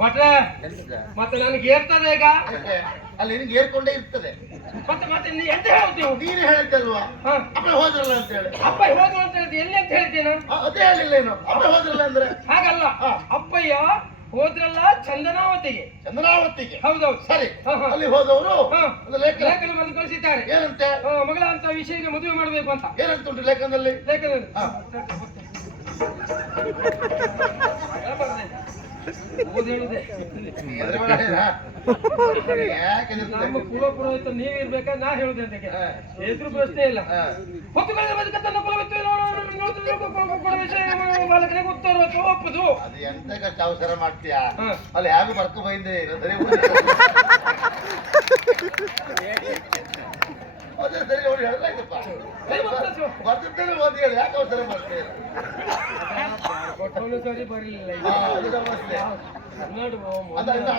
ಭಟ್ರೆ ಮತ್ತೆ ನನಗೆ ಏರ್ತದೆ ಈಗ? ಅಲ್ಲಿ ನಿನ್ಗೆ ಏರ್ಕೊಂಡೇ ಇರ್ತದೆ. ಮತ್ತೆ ಮತ್ತೆ ನೀ ಎಂತ ಹೇಳ್ತೀವಿ ನೀನು ಹೇಳ್ತಲ್ವಾ. ಅಪ್ಪ ಹೋದ್ರಲ್ಲ ಅಂತ ಹೇಳಿ. ಅಪ್ಪ ಹೋದ್ರು ಅಂತ ಹೇಳಿದ್ ಎಲ್ಲಿ ಅಂತ ಹೇಳ್ತೀನ ಅದೇ ಹೇಳಿಲ್ಲ ಏನು ಅಪ್ಪ ಹೋದ್ರಲ್ಲ ಅಂದ್ರೆ? ಹಾಗಲ್ಲ. ಅಪ್ಪಯ್ಯ ಹೋದ್ರಲ್ಲ ಚಂದನಾವತಿಗೆ. ಚಂದನಾವತಿಗೆ. ಹೌದೌದು. ಸರಿ. ಅಲ್ಲಿ ಹೋದವರು ಲೇಖನ ಬಂದು ಕಳಿಸಿದ್ದಾರೆ. ಏನಂತೆ? ಮಗಳ ಅಂತ ವಿಷಯಕ್ಕೆ ಮದುವೆ ಮಾಡಬೇಕು ಅಂತ. ಏನಂತ ಉಂಟು ಲೇಖನದಲ್ಲಿ? ಲೇಖನ ನಮ್ಮ ನೀವ್ ಇರ್ಬೇಕಾ ನಾ ಹೇಳುದೆ ಅಂತ ಹಾ. ಎದುರು ಪ್ರಶ್ನೆ ಇಲ್ಲ. ಹೊತ್ತು ಬದುಕ ತನ್ನ ಕುಲವಿತ್ತು ಒಪ್ಪುದು ಅದು ಎಂತ ಕಷ್ಟ ಅವಸರ ಮಾಡ್ತೀಯಾ. ಅಲ್ಲಿ ಯಾರು ಬರ್ಕೊ ಬೈಂದೆ ಅದೇ ಸರಿ ಅವ್ರು ಬರ್ತಿದ್ದೇನೆ ಹೇಳಿ ಯಾಕೆ ಅವಸರ ಮಾಡ್ತೀಯ ಸರಿ ಬರಲಿಲ್ಲ ಅದು ಸಮಸ್ಯೆ. ಇನ್ನು.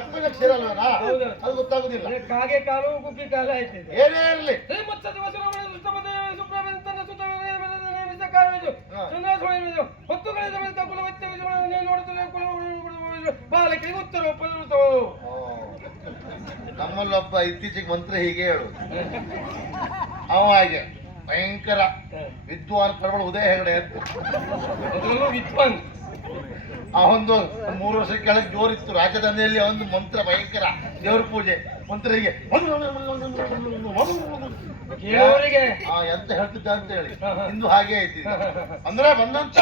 ಅದು ಗೊತ್ತಾಗುದಿಲ್ಲ ಕಾಗೆ ಕಾಲು ಗುಬ್ಬಿ ಕಾಲು ಆಯ್ತಿದೆ ಏನೇ ಇರಲಿ ಮತ್ತೆ ದಿವಸ ನಮ್ಮ ದುಷ್ಟಪದೆ ಸುಪ್ರಭೆ ತನ್ನ ಸುತ್ತಮುತ್ತ ಮನೆಯಲ್ಲಿ ನೇಮಿಸಿದ ಕಾರ್ಯವಿದು. ಹಾ. ಚಂದ್ರಸ್ವಾಮಿಯದು. ಹೊತ್ತು ಕಳೆದ ಬಳಿಕ ಕುಲವತ್ಯ ವಿಜಯವನ್ನು ನೋಡುತ್ತದೆ ಕುಲ- ಉತ್ತರ ಒಪ್ಪುವುದು. ನಮ್ಮಲ್ಲೊಬ್ಬ ಇತ್ತೀಚೆಗೆ ಮಂತ್ರ ಹೀಗೆ ಹೇಳು ಅವ ಹಾಗೆ ಭಯಂಕರ ವಿದ್ವಾನ್ ಪ್ರಬಲ ಉದಯ ಹೆಗಡೆ ಅಂತ. ವಿದ್ವಾನ್. ಆ ಒಂದು ಮೂರು ವರ್ಷ ಕೆಳಗೆ ಜೋರಿತ್ತು. ರಾಜಧಾನಿಯಲ್ಲಿ ಒಂದು ಮಂತ್ರ ಭಯಂಕರ ದೇವ್ರ ಪೂಜೆ. ಮಂತ್ರ ಹೀಗೆ ಎಂತ ಹೇಳ್ತಿದ್ದ ಅಂತ ಹೇಳಿ. ಇಂದು ಹಾಗೆ ಐತಿ. ಅಂದ್ರೆ ಬಂದಂತ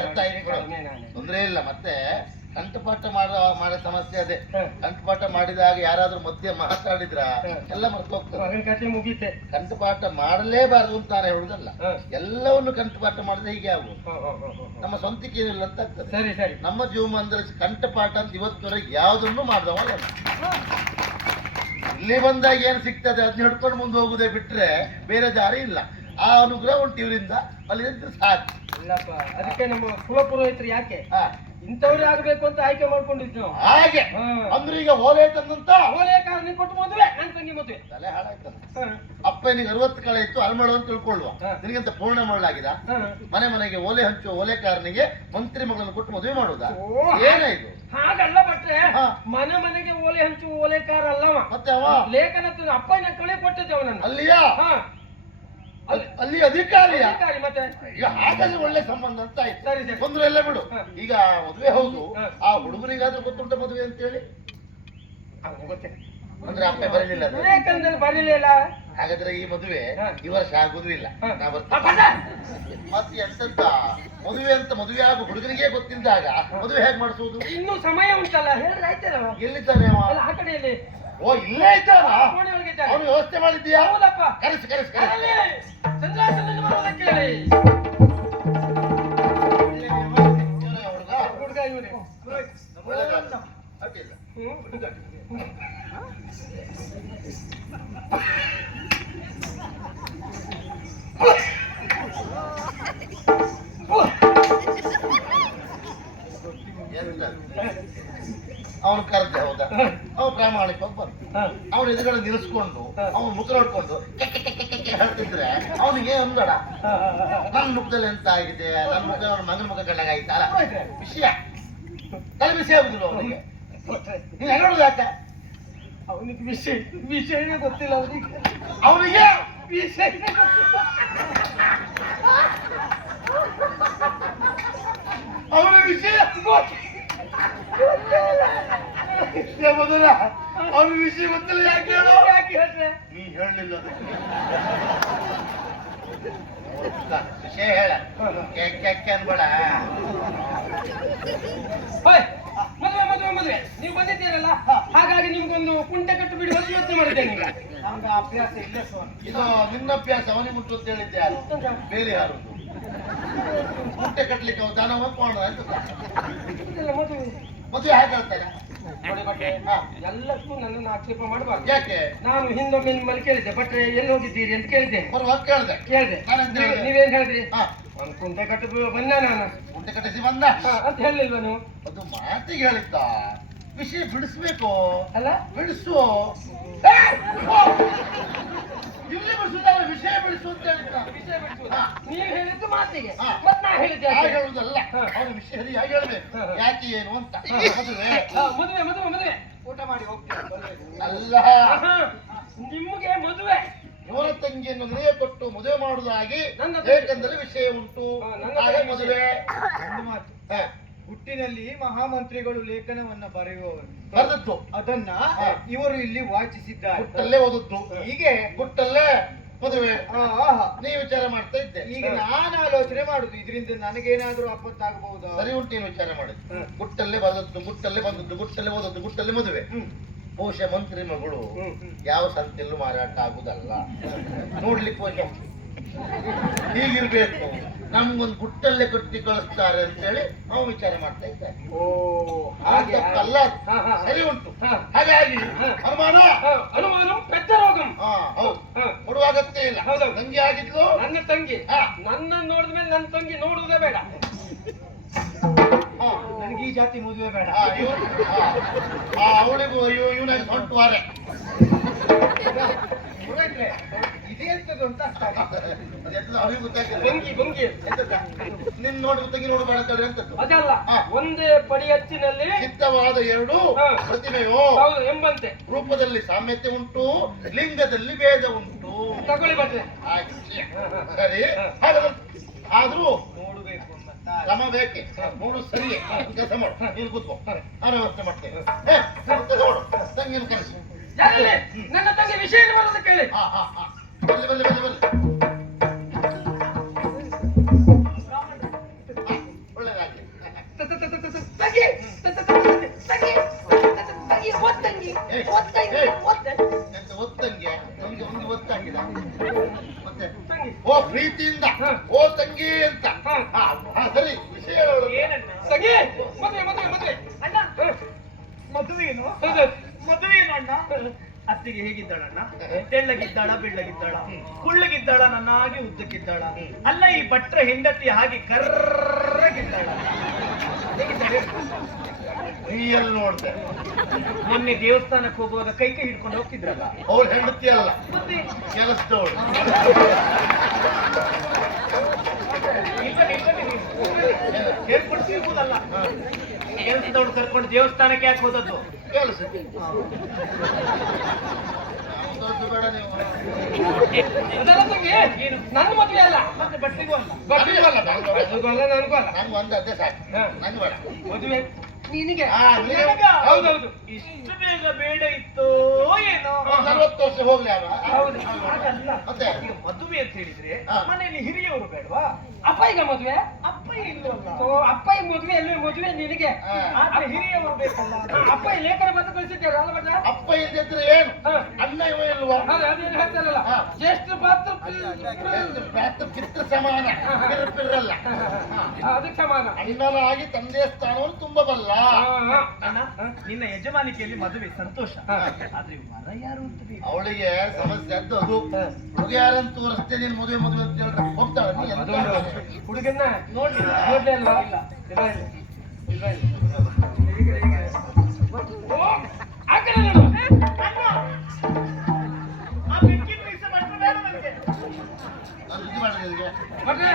ಅರ್ಥ. ತೊಂದ್ರೆ ಇಲ್ಲ. ಮತ್ತೆ ಕಂಠಪಾಠ ಮಾಡೋ ಮಾಡೋ ಸಮಸ್ಯೆ ಅದೇ. ಕಂಠಪಾಠ ಮಾಡಿದಾಗ ಯಾರಾದ್ರೂ ಮಧ್ಯೆ ಮಾತಾಡಿದ್ರ? ಎಲ್ಲ ಮರ್ತು ಹೋಗ್ತಾರೆ. ಮಗನ ಕಥೆ ಮುಗೀತೆ. ಕಂಠಪಾಠ ಮಾಡಲೇಬಾರದು ಅಂತ ನಾನು ಹೇಳುದಲ್ಲ ಎಲ್ಲವನ್ನು ಕಂಠಪಾಠ ಮಾಡಿದ್ರೆ ಹೀಗೆ ಹೋ. ನಮ್ಮ ಸ್ವಂತಕ್ಕೆ ಏನಿಲ್ಲ ಅಂತ ಆಗ್ತದೆ. ಸರಿ ಸರಿ. ನಮ್ಮ ಜೀವನ ಅಂದ್ರೆ ಕಂಠಪಾಠ ಅಂತ ಇವತ್ತುವರೆಗೆ ಯಾವುದನ್ನು ಮಾಡ್ದವಲ್ಲ ಇಲ್ಲಿ ಬಂದಾಗ ಏನು ಸಿಗ್ತದೆ? ಅದನ್ನ ಹಿಡ್ಕೊಂಡು ಮುಂದೆ ಹೋಗುದೇ ಬಿಟ್ರೆ ಬೇರೆ ದಾರಿ ಇಲ್ಲ. ಆ ಅನುಗ್ರಹ ಉಂಟು ಇವರಿಂದ. ಅಲ್ಲಿ ಸಾಕು ಇಲ್ಲಪ್ಪ. ಅದಕ್ಕೆ ನಮ್ಮ ಕುಲಪುರೋಹಿತರು ಯಾಕೆ. ಇಂಥವ್ರೇ ಆಗ್ಬೇಕು ಅಂತ ಆಯ್ಕೆ ಮಾಡ್ಕೊಂಡಿದ್ದು? ನಾವು ಹಾಗೆ. ಅಂದ್ರೆ ಈಗ ಓಲೆ ತಂದಂತ ಓಲೆ ಕಾರಣ ಕೊಟ್ಟು ಮದುವೆ ನನ್ ತಂಗಿ ಮದುವೆ. ತಲೆ ಹಾಳಾಗ್ತದೆ ಅಪ್ಪ ಅಪ್ಪನಿಗೆ ಅರವತ್ತು ಕಳೆ ಇತ್ತು ಅಲ್ಮಳು ಅಂತ ತಿಳ್ಕೊಳ್ಳುವ. ನಿನಗಂತ ಪೂರ್ಣ ಮಾಡಲಾಗಿದ ಮನೆ ಮನೆಗೆ ಓಲೆ ಹಂಚುವ ಓಲೆಕಾರನಿಗೆ ಮಂತ್ರಿ ಮಗಳನ್ನು ಕೊಟ್ಟು ಮದುವೆ ಮಾಡುವುದಾ? ಏನಾಯ್ತು ಹಾಗಲ್ಲ ಬಟ್ರೆ. ಮನೆ ಮನೆಗೆ ಓಲೆ ಹಂಚು ಓಲೆಕಾರ ಅಲ್ಲವ. ಮತ್ತೆ ಅವ? ಲೇಖನ ಅಪ್ಪ ಅಪ್ಪನ ಕಳೆ ಕೊಟ್ಟಿದ್ದೆ ಅವನನ್ನು. ಅಲ್ಲಿಯಾ? ಅಲ್ಲಿ- ಅಧಿಕಾರಿಯ. ಅಧಿಕಾರಿ ಮತ್ತೆ? ಈಗ ಹಾಗಾದ್ರೆ ಒಳ್ಳೆ ಸಂಬಂಧ ಅಂತ ಆಯ್ತು. ಸರಿ ಸರಿ. ತೊಂದ್ರೆ ಇಲ್ಲ ಬಿಡು. ಹಾ. ಈಗ ಮದುವೆ ಹೌದು. ಹಾ. ಆ ಹುಡುಗರಿಗಾದ್ರೂ ಗೊತ್ತುಂಟ ಮದುವೆ ಅಂತೇಳಿ? ಅವ್ನಿಗೆ ಗೊತ್ತೇ. ಅಂದ್ರೆ ಅಪ್ಪ ಬರಲಿಲ್ಲ ಅದು. ವಿವೇಕಾನಂದಲ್ಲಿ ಬರಲಿಲ್ಲ ಹಾಗಾದ್ರೆ ಈ ಮದುವೆ ಹಾ. ಈ ವರ್ಷ ಆಗುದಿಲ್ಲ ಇಲ್ಲ. ನಾ ಆ, ಬರ್ತೀನಿ ಬಸ! ಮತ್ತೆ ಎಂತಂತ ಮದುವೆ ಅಂತ ಮದುವೆ ಆಗು ಹುಡುಗರಿಗೆ ಗೊತ್ತಿದ್ದಾಗ ಮದುವೆ ಹೇಗೆ ಮಾಡಿಸುವುದು ಇನ್ನೂ ಸಮಯ ಉಂಟಲ್ಲ ಹೇಳಿದ್ರೆ ಆಯ್ತಲ್ಲ? ಎಲ್ಲಿದ್ದಾನೆ ಅವ? ಅಲ್ಲ ಆ ಕಡೆಯಲ್ಲಿ. ಓ ಇಲ್ಲೇ ಇದ್ದಾನ? ಕೋಣೆ ಒಳಗೆ ಇದ್ದಾನೆ. ಅವನು ವ್ಯವಸ್ಥೆ ಮಾಡಿದ್ದೀಯಾ? ಹೌದಪ್ಪ. ಕರೆಸಿ ಕರೆಸಿ ಕರೆಸಿ. ಅವನು ಕರೆದ ಹೌದಾ ಅವ್ನು ಪ್ರಾಮಾಣಿಕ ಬಂದ. ಅವನ ಎದುರುಗಡೆ ನಿಲ್ಲಿಸ್ಕೊಂಡು. ಅವನು ಮುಖ ನೋಡ್ಕೊಂಡು ಹೇಳ್ತಿದ್ರೆ ಅವನಿಗೆ ಒಂದಡ. ನನ್ನ ಮುಖದಲ್ಲಿ ಎಂತ ಆಗಿದೆ? ನನ್ನ ಮುಖ ಅವನ ಮಗನ ಮುಖ ಕಂಡಾಗ ಆಯ್ತಲ್ಲ ವಿಷಯ. ತಲೆ ಬಿಸಿ ಆಗುದಿಲ್ಲ ಅವನಿಗೆ. ನೀನು ಹೇಳೋದು ಯಾಕೆ? ಅವನಿಗೆ ವಿಷಯ ವಿಷಯನೇ ಗೊತ್ತಿಲ್ಲ ಅವನಿಗೆ. ಅವನಿಗೆ? ವಿಷಯ ಗೊತ್ತಿಲ್ಲ. ಅವನ ವಿಷಯ ಏ ಅವನ ವಿಷಯ ಗೊತ್ತಿಲ್ಲ ಯಾಕೆ ಹೇಳು? ಯಾಕೆ ಹೇಳ್ರೆ ನೀ ಹೇಳಲಿಲ್ಲ ವಿಷಯ ಹೇಳ. ಕೆಕ್ಕೆ ಕೆಕ್ ಅನ್ಬೇಡ ಹೋಯ್, ಮದುವೆ ಮದುವೆ ಮದುವೆ. ನೀವು ಬಂದಿದ್ದೀರಲ್ಲ? ಹಾಗಾಗಿ ನಿಮ್ಗೊಂದು ಕುಂಟೆ ಕಟ್ಟು ಬಿಡಿ ಮದುವೆ ಯೋಚನೆ ಮಾಡಿದ್ದೇನೆ ನಿಮ್ಗೆ ಅಭ್ಯಾಸ ಇಲ್ಲ ಸ್ವಾಮಿ ಇದು ನಿನ್ನ ಅಭ್ಯಾಸ ಅವನಿಗೆ ಮುಟ್ಟು ಅಂತ ಹೇಳಿದ್ದೆ ಯಾರು ಬೇರೆ ಯಾರು? ಕುಂಟೆ ಕಟ್ಟಲಿಕ್ಕೆ ಅವ ದಾನ ಹೋಗ್ಕೊಂಡು ಅಂತ ಮದುವೆ. ಮದುವೆ ಹೇಗೆ ಹೇಳ್ತಾರೆ? ನೋಡಿ ಬಟ್ಟೆ ಹಾ. ಎಲ್ಲಕ್ಕೂ ನನ್ನನ್ನು ಆಕ್ಷೇಪ ಮಾಡಬಾರ್ದು. ಯಾಕೆ? ನಾನು ಹಿಂದೊಮ್ಮೆ ನಿಮ್ಮಲ್ಲಿ ಕೇಳಿದ್ದೆ. ಬಟ್ ಎಲ್ಲಿ ಹೋಗಿದ್ದೀರಿ ಅಂತ ಕೇಳಿದ್ದೆ. ಬರುವಾಗ ಕೇಳ್ದೆ. ಕೇಳಿದೆ? ನೀವೇನ್ ಹೇಳಿದ್ರಿ? ಹಾ. ಒಂದು ಕುಂಟೆ ಕಟ್ಟ ಬಂದ ನಾನು. ಕುಂಟೆ ಕಟ್ಟಿಸಿ ಬಂದ ಹಾ, ಅಂತ ಹೇಳಿಲ್ವ ನೀವು? ಅದು ಮಾತಿಗೆ ಹೇಳಿದ್ದ. ವಿಷಯ ಬಿಡಿಸ್ಬೇಕು. ಅಲ್ಲ? ಬಿಡಿಸು! ಇಲ್ಲಿ ಬಿಡಿಸುದಲ್ಲ ವಿಷಯ ಬಿಡಿಸು ಅಂತ. ಹೇಳಿದ್ದ ವಿಷಯ. ನೀವು ಹೇಳಿದ್ದು ಮಾತಿಗೆ. ಹಾ. ಮತ್ ನಾ ಹೇಳಿದ್ದೆ ಹಾಗೆ ಯಾಕೆ? ಹೇಳುದಲ್ಲ ಹಾ. ವಿಷಯ ಸರಿಯಾಗಿ ಹೇಳ್ಬೇಕು. ಯಾಕೆ ಏನು ಅಂತ. ಮದುವೆ. ಹಾ, ಮದುವೆ ಮದುವೆ ಮದುವೆ. ಊಟ ಮಾಡಿ ಹೋಗ್ತೀನಿ. ಅಲ್ಲ. ಆಹಾ, ನಿಮ್ಗೆ ಮದುವೆ. ಇವನ ತಂಗಿಯನ್ನು ನಿನಗೆ ಕೊಟ್ಟು ಮದುವೆ ಮಾಡುವುದಾಗಿ ನನ್ನ ತಂಗಿ. ಬೇಕೆಂದರೆ ವಿಷಯ ಉಂಟು. ಹಾ, ನನ್ನ ಹಾಗೆ ತಂಗಿ ಮದುವೆ. ಒಂದು ಮಾತು. ಹಾ, ಹುಟ್ಟಿನಲ್ಲಿ ಮಹಾಮಂತ್ರಿಗಳು ಲೇಖನವನ್ನ ಬರೆಯುವವರು ಬರೆದದ್ದು. ಅದನ್ನ ಹಾ. ಇವರು ಇಲ್ಲಿ ವಾಚಿಸಿದ್ದಾರೆ. ಗುಟ್ಟಲ್ಲೇ ಓದದ್ದು. ಹೀಗೆ ಗುಟ್ಟಲ್ಲೇ ಮದುವೆ. ನೀ ವಿಚಾರ ಮಾಡ್ತಾ ಇದ್ದೆ. ಈಗ ನಾನು ಆಲೋಚನೆ ಮಾಡುದು. ಇದರಿಂದ ನನಗೇನಾದ್ರೂ ಅಪ್ಪತ್ತಾಗಬಹುದು ಸರಿ ಉಂಟು ನೀನು ವಿಚಾರ ಮಾಡುದು. ಗುಟ್ಟಲ್ಲೇ ಬಂದದ್ದು ಗುಟ್ಟಲ್ಲೇ ಬಂದದ್ದು ಗುಟ್ಟಲ್ಲೇ ಓದದ್ದು ಗುಟ್ಟಲ್ಲೇ ಮದುವೆ. ಬಹುಶಃ ಮಂತ್ರಿ ಮಗಳು. ಯಾವ ಸಂತೆಯಲ್ಲೂ ಮಾರಾಟ ಆಗುದಲ್ಲ. ನೋಡ್ಲಿಕ್ಕೆ ಬಹುಶಃ ಹೀಗಿರ್ಬೇಕು. ನಮ್ಗೊಂದು ಗುಟ್ಟಲ್ಲೇ ಕಟ್ಟಿ ಕಳಿಸ್ತಾರೆ ಅಂತ ಹೇಳಿ ನಾವು ವಿಚಾರ ಮಾಡ್ತಾ ಇದ್ದೆ. ಓ ಹಾಗೆ ಅಲ್ಲ. ಸರಿ ಉಂಟು. ಹಾಗೆ ಹಾಗಾಗಿ ಹನುಮಾನ ಅನುಮಾನ? ರೋಗಂ. ಹಾ ಹೌದು. ಅಗತ್ಯ ಇಲ್ಲ. ಹೌದು. ತಂಗಿ ಆಗಿದ್ಲು? ನನ್ನ ತಂಗಿ. ನನ್ನ ನೋಡಿದ ಮೇಲೆ ನನ್ನ ತಂಗಿ ನೋಡುವುದೇ ಬೇಡ. ನನಗೆ ಈ ಜಾತಿ ಮದುವೆ ಬೇಡ. ಅವಳಿಗೂ ಇವನಾಗಿ ಸೊಂಟು ವಾರೆ ಇದೇ ಅಂತ? ನಿನ್ ನೋಡಿ ತಂಗಿ ನೋಡಬೇಡ ಅದಲ್ಲ ಒಂದೇ ಒಂದೇ ಪಡಿಯಚ್ಚಿನಲ್ಲಿ ಸಿದ್ಧವಾದ ಎರಡು. ಪ್ರತಿಮೆಯು ಎಂಬಂತೆ. ರೂಪದಲ್ಲಿ ಸಾಮ್ಯತೆ ಉಂಟು ಲಿಂಗದಲ್ಲಿ ಭೇದ ಉಂಟು. ತಗೊಳ್ಳಿ ಬರ್ತದೆ. ಸರಿ. ಆದ್ರೂ ಅಂತ. ಕ್ರಮ ಬೇಕೆ? ನೋಡು ಸರಿ. ಕೆಲಸ ಮಾಡು. ನೀನು ಕೂತ್ಕೋ. ನಾನು ವ್ಯವಸ್ಥೆ ಮಾಡ್ತೇನೆ. ತಂಗಿನ ಕರೆಸಿ. ನನ್ನ ತಂಗಿ ವಿಷಯ ಬರೋದಕ್ಕೆ ಹಾ ಹಾ ಹಾ. ಬಲ್ಲಿ ಬಲ್ಲಿ ಬಲ್ಲಿ ಬಲ್ಲಿ ಪ್ರೀತಿಯಿಂದ ಓ ತಂಗಿ ಅಂತ. ಸರಿ ವಿಷಯ ಮದುವೆ ಮದುವೆ ಮದುವೆ. ಅಣ್ಣ ಮದುವೆನು? ಮದುವೆನು ಅಣ್ಣ? ಅತ್ತಿಗೆ ಹೇಗಿದ್ದಾಳಣ್ಣ? ತೆಳ್ಳಗಿದ್ದಾಳ ಬೆಳ್ಳಗಿದ್ದಾಳ? ಕುಳ್ಳಗಿದ್ದಾಳ ನನ್ನಾಗಿ ಉದ್ದಕ್ಕಿದ್ದಾಳ? ಅಲ್ಲ ಈ ಭಟ್ರ ಹೆಂಡತಿ ಹಾಗೆ ಕರ್ರಗಿದ್ದಾಳ? ಹೇಗಿದ್ದಾಳೆ ನೀಯಲ್ಲಿ ನೋಡ್ದೆ. ಮೊನ್ನೆ ದೇವಸ್ಥಾನಕ್ಕೆ ಹೋಗುವಾಗ ಕೈ ಕೈ ಹಿಡ್ಕೊಂಡು ಹೋಗ್ತಿದ್ರಲ್ಲ? ಅವ್ರು ಹೆಂಡತಿ ಅಲ್ಲ. ಕೆಲಸದವಳು. ಹೇಳ್ಕೊಡ್ತಿರ್ಬೋದಲ್ಲ ಕೆಲಸದವ್ಳು ಕರ್ಕೊಂಡು ದೇವಸ್ಥಾನಕ್ಕೆ ಯಾಕೆ ಹೋದದ್ದು? ಕೆಲಸ? ನನ್ನ ಮದುವೆ ಅಲ್ಲ. ಮತ್ತೆ ಬಟ್ಟೆಗೂ ಅಲ್ಲ. ಬಟ್ಟಿಗೂ ಅಲ್ಲ, ನನಗೂ ಅಲ್ಲ. ನನಗೂ ಒಂದು ಅದೇ ಸಾಕು. ನಂಗೆ ಬೇಡ. ಮದುವೆ? ನಿನಗೆ? ಹೌದೌದು. ಇಷ್ಟು ಬೇಗ ಬೇಡ ಇತ್ತೋ ಏನೋ. ನಲವತ್ತು ವರ್ಷ ಹೋಗ್ಲಿ ಹೌದು ಹಾಗಲ್ಲ. ಮತ್ತೆ? ಮದುವೆ ಅಂತ ಹೇಳಿದ್ರೆ. ಮನೆಯಲ್ಲಿ ಹಿರಿಯವರು ಬೇಡವಾ? ಅಪ್ಪ ಈಗ ಮದುವೆ ಅಪ್ಪ ಇಲ್ಲ ಓ, ಅಪ್ಪ ಈ ಮದುವೆ ಅಲ್ಲಿ ಮದುವೆ ನಿನಗೆ. ಆದ್ರೆ ಹಿರಿಯವರು ಬೇಕಲ್ಲ. ಅಪ್ಪ ಈ ಲೇಖನ ಬಂದು ಕಳಿಸಿದ್ದಾರೆ ಅಲ್ಲ ಭಟ್ರ? ಅಪ್ಪ ಇದ್ದಿದ್ರೆ ಏನು. ಅಣ್ಣ ಇವ ಇಲ್ವಾ? ಅದೇನು ಹೇಳ್ತಾರಲ್ಲ. ಜ್ಯೇಷ್ಠ ಪಾತ್ರ ಬ್ಯಾತ ಪಿತೃ ಸಮಾನ ಅದಕ್ಕೆ ಸಮಾನ. ಅಣ್ಣನಾಗಿ ತಂದೆಯ ಸ್ಥಾನವನ್ನು ತುಂಬಬಲ್ಲ. ನಿನ್ನ ಯಜಮಾನಿಕೆಯಲ್ಲಿ ಮದುವೆ ಸಂತೋಷ. ಆದ್ರೆ ವರ ಯಾರು ಅಂತ ಅವಳಿಗೆ ಸಮಸ್ಯೆ ಅದು. ಅದು ಹುಡುಗ ಯಾರಂತ ತೋರಿಸ್ತೇ ನೀನ್ ಮದುವೆ ಮದುವೆ ಅಂತ ಹೇಳಿದ್ರೆ ಹೋಗ್ತಾಳೆ. ನೀ ಎಂತ? ಹುಡುಗನ್ನ ನೋಡಿ ನೋಡ್ಲೇ ಅಲ್ವಾ? ಇಲ್ಲ. ಇಲ್ಲ ಇಲ್ಲ. ಇಲ್ಲ ಆ ಬೆಕ್ಕಿನ ಮೀಸೆ ಬೇಡ ನನಗೆ ನಾನು ಇದು ಮಾಡಿದೆ ನಿನಗೆ. ಇಲ್ಲಿ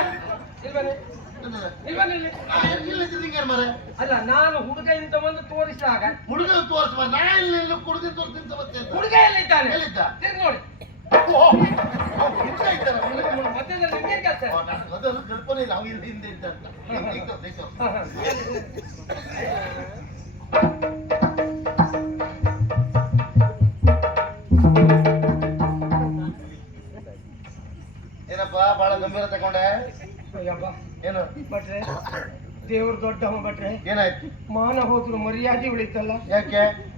ಬನ್ನಿ ಎಂತದು? ಇಲ್ಲಿ ಬನ್ನಿ ಇಲ್ಲಿ. ಆ, ಎಲ್ಲಿ ಇಲ್ಲಿದ್ದಿದ್ದು ಹಿಂಗೆ ಮರೆ ಅಲ್ಲ ನಾನು ಹುಡುಗ ಇಂತ ಒಂದು ತೋರಿಸಿದಾಗ ಹುಡುಗ ತೋರಿಸುವ ನಾ ಇಲ್ಲಿ ಇಲ್ಲಿ ಕುಡ್ದು ತೋರಿಸ್ತೀನಿ ಸಮಸ್ಯೆ ಅಂತ ಹುಡುಗ ಎಲ್ಲಿದ್ದಾನೆ ಎಲ್ಲಿದ್ದ? ತಿರ್ಗಿ ನೋಡಿ ಓ, ಓ, ಹಿಂದೆ ಇದ್ದಾನೆ ಹುಡುಗ. ಮತ್ತೆ ನಿಮ್ಗೆ ಕೆಲಸ ಓ, ನಾನು ಮೊದಲು ತಿಳ್ಕೊಂಡೆ ಇಲ್ಲ, ಅವ್ನು ಇಲ್ಲಿ ಹಿಂದೆ ಇದ್ದ ಅಂತ. ಹಿಂದೆ ಇದ್ದ, ಇದ್ದ. ಏನಪ್ಪ ಬಹಳ ಗಂಭೀರ ತಗೊಂಡೆ ಅಯ್ಯಪ್ಪ. ಏನು? ಭಟ್ರೆ ದೇವ್ರು ದೊಡ್ಡವ ಭಟ್ರೆ. ಏನಾಯ್ತು? ಮಾನ ಹೋದ್ರು ಮರ್ಯಾದೆ ಉಳಿತಲ್ಲ? ಯಾಕೆ?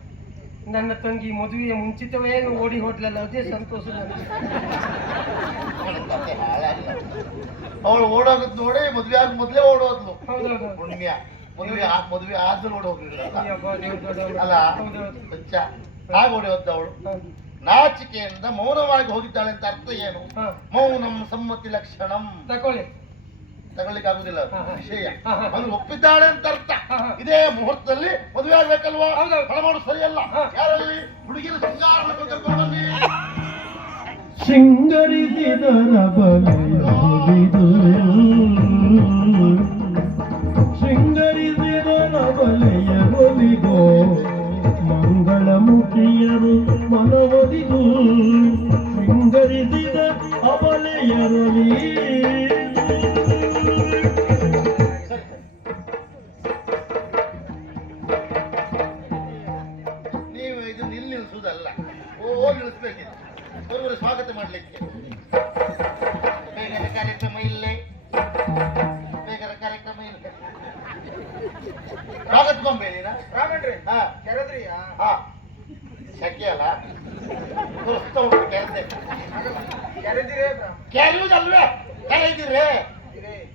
ನನ್ನ ತಂಗಿ ಮದುವೆಯ ಮುಂಚಿತವೇ ಓಡಿ ಹೋದ್ಲಲ್ಲ ಅದೇ ಸಂತೋಷ. ಅವಳು ಓಡೋಗದ್ ನೋಡಿ ಮದ್ವೆ ಆಗ ಮೊದ್ಲೇ ಓಡೋದ್ಲು. ಹೌದೌದು. ಪುಣ್ಯ. ಮದುವೆ ಆ- ಮದುವೆ ಆದ್ರೂ ಓಡಿ ಹೋಗ್ಲಿಲ್ಲ ಅಲ್ಲ ಕೊಂಚ ಹಾಗೆ ಓಡಿ ಹೋದ ಅವಳು. ಹೌದು. ನಾಚಿಕೆಯಿಂದ ಮೌನವಾಗಿ ಹೋಗಿದ್ದಾಳೆ ಅಂತ ಅರ್ಥ ಏನು? ಮೌನಂ ಸಮ್ಮತಿ ಲಕ್ಷಣಂ. ತಕೊಳ್ಳಿ. ತಗೊಳ್ಳಿಕ್ಕೆ ಆಗುದಿಲ್ಲ ಅದು. ವಿಷಯ ಹಾ. ಒಪ್ಪಿದ್ದಾಳೆ ಅಂತ ಅರ್ಥ. ಇದೇ ಮುಹೂರ್ತದಲ್ಲಿ ಮದುವೆ ಆಗ್ಬೇಕಲ್ವಾ ಹೌದೌದು. ಹಣ ಸರಿಯಲ್ಲ ಹಾ. ಯಾರಲ್ಲಿ ಹುಡುಗಿನ ಶೃಂಗಾರ ಕರ್ಕೊಂಡು ಬನ್ನಿ ಸ್ವಾಗತ ಮಾಡಲಿಕ್ಕೆ. ಬೇಗದ ಕಾರ್ಯಕ್ರಮ ಇಲ್ಲೇ. ಬೇಗದ ಕಾರ್ಯಕ್ರಮ ಇಲ್ಲ. ಸ್ವಾಗತ ಗೊಂಬೆ ನೀನ? ರಾಮಣ್ರಿ ಹಾ. ಕೆರದ್ರಿ ಹಾ. ಶಕ್ಯ ಅಲ್ಲ. ಕುಸ್ತ ಉಂಟು ಕೆರೆದೆ ಕೆರೆದಿರೇ ಕೆರೆಯುವುದಲ್ವೇ? ಕರೆದಿರೇ?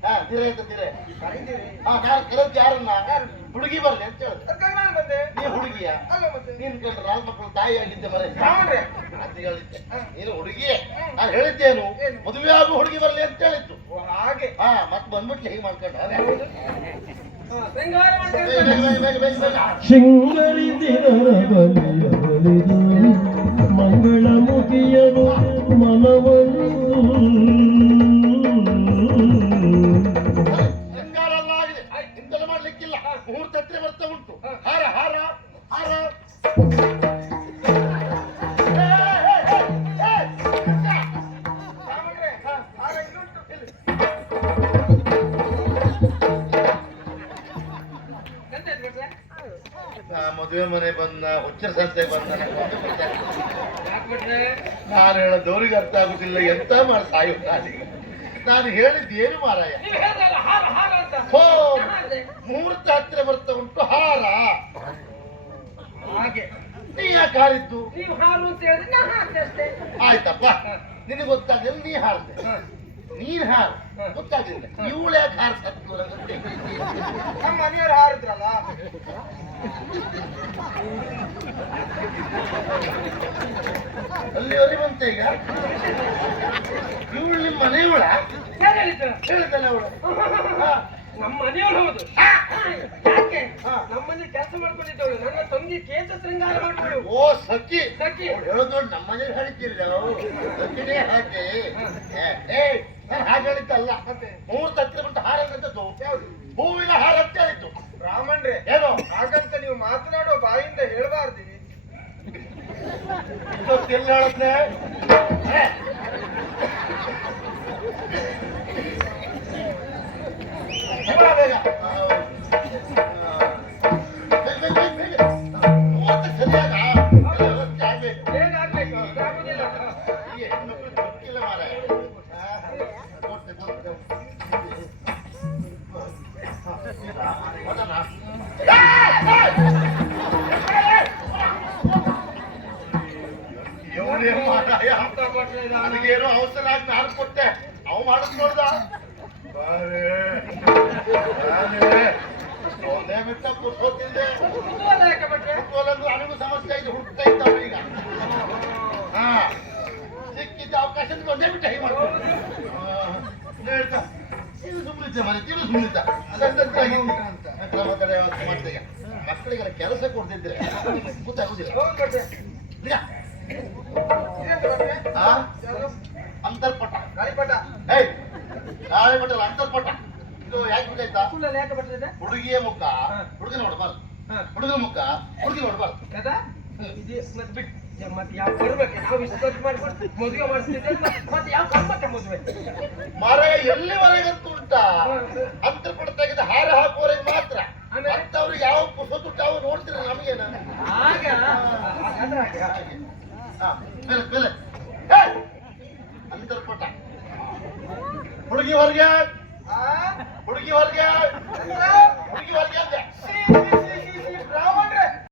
ಹಾ ದಿರೇ ಅಂತ ದಿರೇ. ಕರೆದಿರಿ ಹಾ ನಾನು ಕೆರೆದ್ ಯಾರನ್ನ? ಹುಡುಗಿ ಬರ್ಲಿ ಅಂತ ಹೇಳಿ ಬಂದೆ. ನೀ ಹುಡುಗಿಯ? ನೀನ್ ಕೇಳ್ರಿ ರಾಲ್ ಮಕ್ಕಳು ತಾಯಿ ಆಗಿದ್ದೆ ಮರೆ ರಾಮಣ್ರಿ ಅಂತ ಹೇಳಿದ್ದೆ ನೀನು ಹೇಳಿದ್ದೇನು. ಮದುವೆ ಆಗು ಹುಡುಗಿ ಬರಲಿ ಅಂತ ಹೇಳಿದ್ದು. ಹಾಗೆ. ಹಾ ಮತ್ತೆ ಬಂದ್ಬಿಟ್ಲೆ ಹೀಗೆ ಮಾಡ್ಕೊಂಡ ಮಂಗಳ ಶೃಂಗಾರ ಬೇಗ, ಮಾಡ್ಕೊಂಡು ಬೇಗ, ಹುಚ್ಚರ ಸಂತೆ ಬರ್ತಾನೆ ನಾನು ಒಂದು ಅವ್ರಿಗೆ ಅರ್ಥ ಆಗುದಿಲ್ಲ ಎಂತ ಮಾಡಿ ಸಾಯು ನಾನೀಗ? ನಾನು ಹೇಳಿದ್ದು ಏನು ಮಾರಾಯ? ಹೋ. ಮುಹೂರ್ತ ಹತ್ತಿರ ಬರ್ತಾ ಉಂಟು ಹಾರ. ಹಾಗೆ. ನೀ ಯಾಕೆ ಹಾರಿದ್ದು? ಆಯ್ತಪ್ಪ ನಿನಗೆ ಗೊತ್ತಾಗಲಿಲ್ಲ ನೀ ಹಾರದೆ. ನೀನ್ ಹಾರ ಗೊತ್ತಾಗಲಿಲ್ಲ. ಇವಳು ಯಾಕೆ ಹಾರಿಸತ್ತು ನಮ್ಮ ಮನೆಯವ್ರು ಹಾರಿದ್ರಲ್ಲ? ಅಲ್ಲಿ ಅಲ್ಲಿ ಬಂತ ಈಗ? ಇವಳು ನಿಮ್ಮ ಮನೆಯವಳ? ಹೇಳ್ತಾನೆ ಅವಳು. ನಮ್ಮ ಮನೆಯವಳು ಹೌದು. ಯಾಕೆ? ನಮ್ಮ ಮನೆ ಕೆಲಸ ಮಾಡ್ಕೊಂಡಿದ್ದವಳು. ನನ್ನ ತಂಗಿ ಕೇಂದ್ರ ಶೃಂಗಾರ ಮಾಡಿದಳು. ಓ ಸಖಿ. ಸಖಿ. ಹೇಳೋದು ನಮ್ಮ ಮನೇಲಿ ಹೇಳ್ತಿಲ್ಲ ಸಖಿನೇ ಹಾಕಿ ಏ, ನಾನು ಹಾಗೆ ಹೇಳಿದ್ದಲ್ಲ. ಮುಹೂರ್ತ ಹತ್ತಿರ ಬಂತು ಹಾರ ಅಂತದ್ದು ಹೂವಿನ ಹಾರ ಅಂತ ಹೇಳಿದ್ದು. ರಾಮಣ್ರೆ ಏನು ಹಾಗಂತ ನೀವು ಮಾತನಾಡೋ ಬಾಯಿಂದ ಹೇಳಬಾರ್ದು. ಎಲ್ಲಿ. ಆ, ಬೇಗ, ಇದು ಸುಮ್ಮನಿದ್ದೆ ಮನೆ ತಿರು ಸುಮ್ಮನಿದ್ದ ಈಗ ಮಕ್ಕಳಿಗೆಲ್ಲ ಕೆಲಸ ಕೊಡ್ತಿದ್ರೆ ಗೊತ್ತಾಗುದಿಲ್ಲ? ಅಂತರ್ಪಟ ಗಾಳಿಪಟ ಏಯ್ ಅಂತರ್ಪಟ ಇದು ಯಾಕೆ ಬಿಟ್ಟಿದೆ ಹುಡುಗಿಯ ಮುಖ ಹುಡುಗಿ ನೋಡ್ಬಾರ್ದು. ಹುಡುಗನ ಮುಖ ಹುಡುಗಿ ನೋಡಬಾರ್ದು. ಬಿಟ್ಟು ಮತ್ತೆ ಯಾವ ನಾವು ಮದುವೆ ಮಾಡಿಸ್ತಿದ್ದೆ ಮತ್ತೆ ಯಾವ ಮದುವೆ? ಮರ ಎಲ್ಲಿವರೆಗೆ ಉಂಟಾ? ತೆಗೆದು ಹಾರ ಹಾಕುವವರೆಗೆ ಮಾತ್ರ? ಮತ್ತವ್ರಿಗೆ ಯಾವ ಪುಸ್ತಕ ಅವ್ರು ನೋಡ್ತೀರ ನಮಗೇನ? ಆಗ? ಹಾಗಾದ್ರೆ ಹಾಗೆ ಹಾಗೆ. ಹಾ, ಮೇಲೆ ಮೇಲೆ. ಏಯ್! ಅಂತರ್ಪಟ. ಹುಡುಗಿ ಹೊರಗೆ? ಹುಡುಗಿ ಹೊರಗೆ. ಎಂತ?